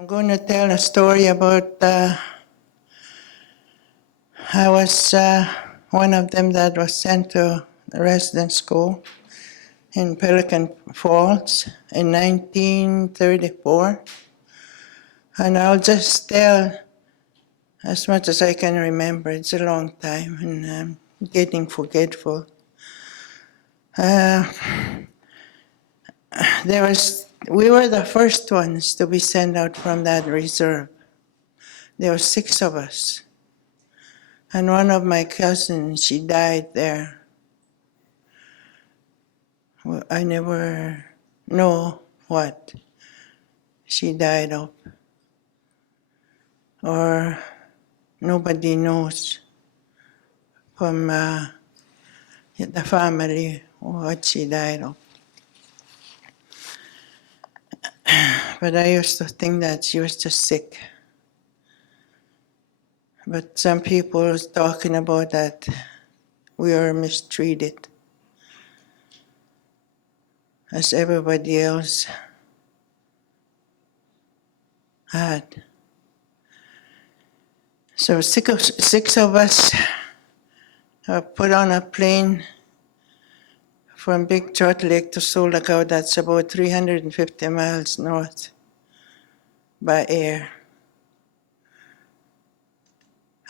I'm going to tell a story about I was one of them that was sent to the residence school in Pelican Falls in 1934. And I'll just tell as much as I can remember. It's a long time and I'm getting forgetful. We were the first ones to be sent out from that reserve. There were 6 of us. And one of my cousins, she died there. Well, I never know what she died of, or nobody knows from the family what she died of. But I used to think that she was just sick. But some people was talking about that we were mistreated, as everybody else had. So 6 of us put on a plane from Big Trout Lake to Sulagao. That's about 350 miles north by air.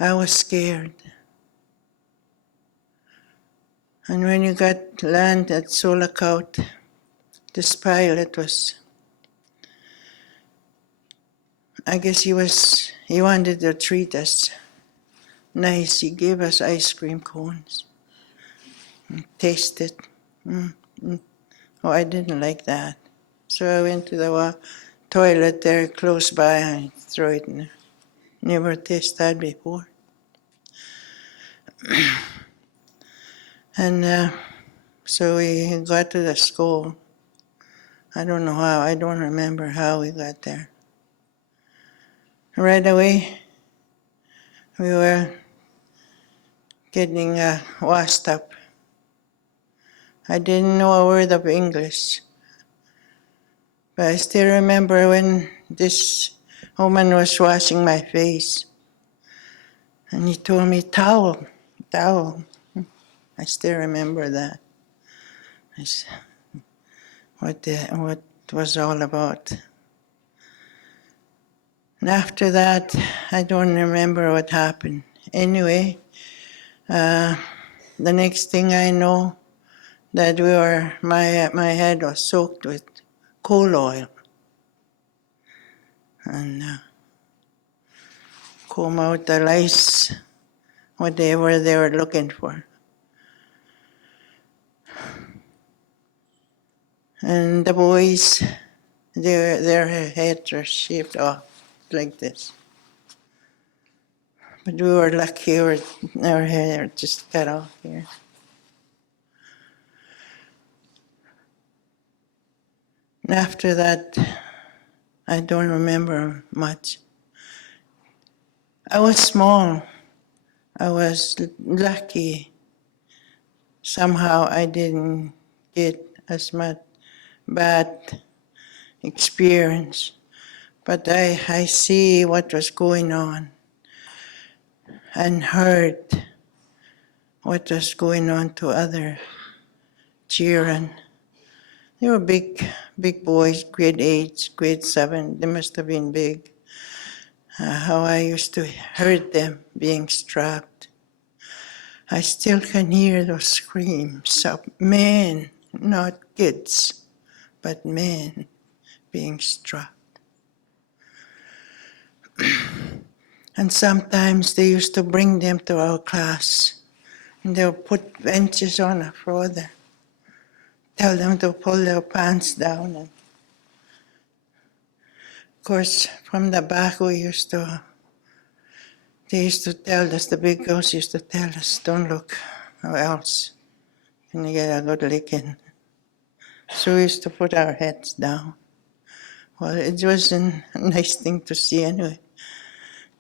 I was scared. And when you got land at Sulagao, this pilot was, I guess he wanted to treat us nice. He gave us ice cream cones. Tasted. Oh, I didn't like that. So I went to the toilet there close by and threw it in there. Never tasted that before. And so we got to the school. I don't know how. I don't remember how we got there. Right away, we were getting washed up. I didn't know a word of English. But I still remember when this woman was washing my face. And he told me, towel, towel. I still remember that. What it was all about. And after that, I don't remember what happened. Anyway, the next thing I know, that my head was soaked with coal oil. And comb out the lice, whatever they were looking for. And the boys, their heads were shaved off like this. But we were lucky, our hair just cut off here. And after that, I don't remember much. I was small. I was lucky. Somehow I didn't get as much bad experience. But I see what was going on and heard what was going on to other children. They were big boys, grade 8, grade 7. They must have been big. How I used to heard them being strapped. I still can hear those screams of men, not kids, but men being strapped. And sometimes they used to bring them to our class, and they would put benches on the floor there, tell them to pull their pants down. And of course, from the back, they used to tell us, the big girls used to tell us, don't look, or else you're gonna get a good licking. So we used to put our heads down. Well, it was a nice thing to see anyway.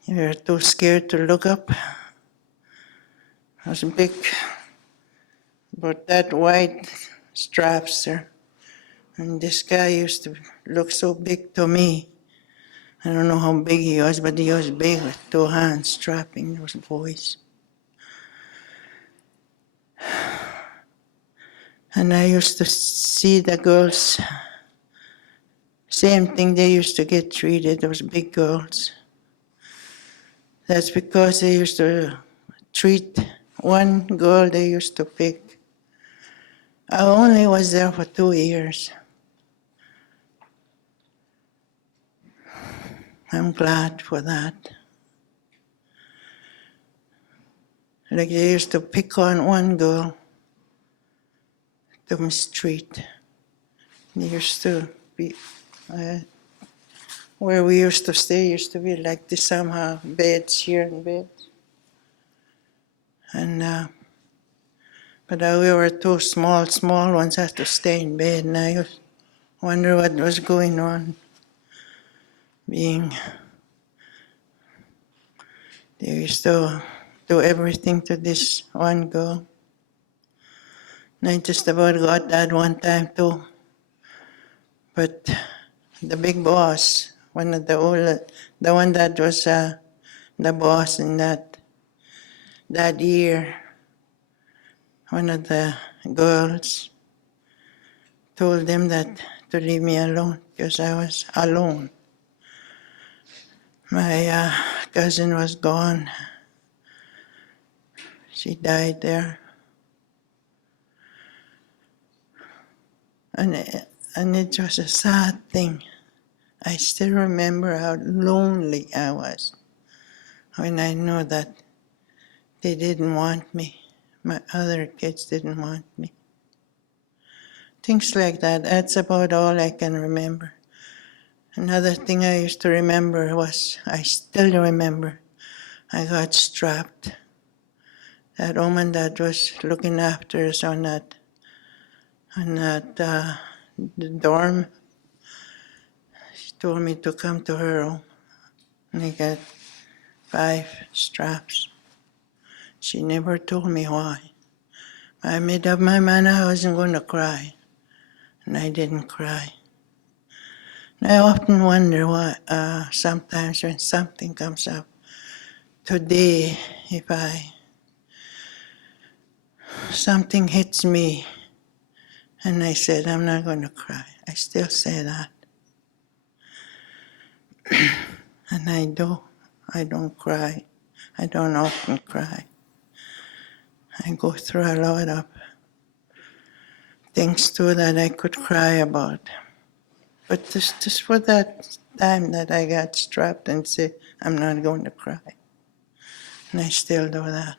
We were too scared to look up. It was big, but that white straps there. And this guy used to look so big to me. I don't know how big he was, but he was big with 2 hands strapping those boys. And I used to see the girls, same thing they used to get treated, those big girls. That's because they used to treat one girl they used to pick. I only was there for 2 years. I'm glad for that. Like they used to pick on one girl to mistreat. They used to be, where we used to stay used to be like this somehow, beds here and beds. And but we were 2 small ones had to stay in bed, and I wonder what was going on. They used to do everything to this one girl. And I just about got that one time too. But the big boss, one of the one that was the boss in that year, one of the girls told them that to leave me alone because I was alone. My cousin was gone. She died there. And it was a sad thing. I still remember how lonely I was when I knew that they didn't want me. My other kids didn't want me. Things like that. That's about all I can remember. Another thing I used to remember was, I still remember, I got strapped. That woman that was looking after us on that the dorm, she told me to come to her room. And I got 5 straps. She never told me why. I made up my mind I wasn't going to cry. And I didn't cry. And I often wonder why, sometimes when something comes up, today, if something hits me, and I said, I'm not going to cry. I still say that. And I do. I don't cry. I don't often cry. I go through a lot of things too that I could cry about. But just for that time that I got strapped and said, I'm not going to cry. And I still do that.